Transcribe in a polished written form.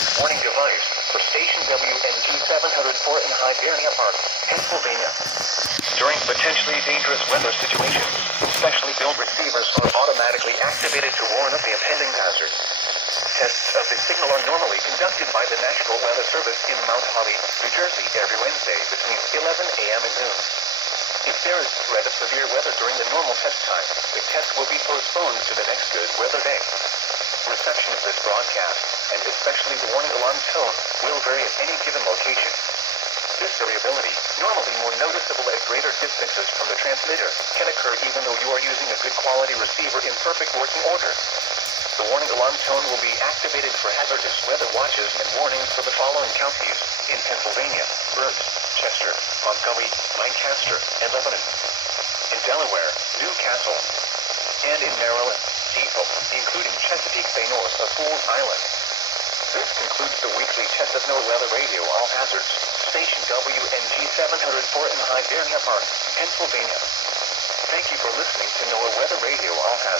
hazard warning device for station WNG704 in Hibernia Park, Pennsylvania. During potentially dangerous weather situations, specially built receivers are automatically activated to warn of the impending hazard. Tests of the signal are normally conducted by the National Weather Service in Mount Holly, New Jersey, every Wednesday between 11 a.m. and noon. If there is threat of severe weather during the normal test time, the test will be postponed to the next good weather day. Reception of this broadcast, and especially the warning alarm tone, will vary at any given location. This variability, normally more noticeable at greater distances from the transmitter, can occur even though you are using a good quality receiver in perfect working order. The warning alarm tone will be activated for hazardous weather watches and warnings for the following counties in Pennsylvania: Berks, Chester, Montgomery, Lancaster, and Lebanon. In Delaware, Newcastle. And in Maryland, Depot, including Chesapeake Bay North of Fools Island. This concludes the weekly test of NOAA Weather Radio All Hazards, station WNG704 in Hibernia Park, Pennsylvania. Thank you for listening to NOAA Weather Radio All Hazards.